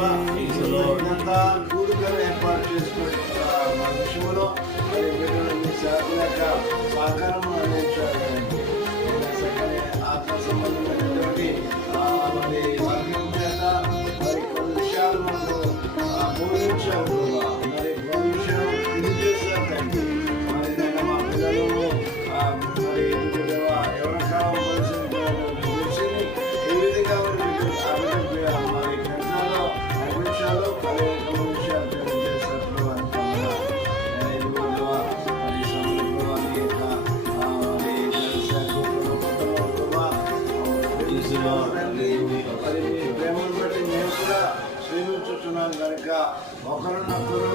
రాణితో నానుబంధం ఏర్పాటు చేసుకొని విషయంలో సహకారం అందించాలి తండ్రి మరి మీ ప్రేమను బట్టి మేము కూడా శ్రీమించుతున్నాం కనుక ఒకరినొకరు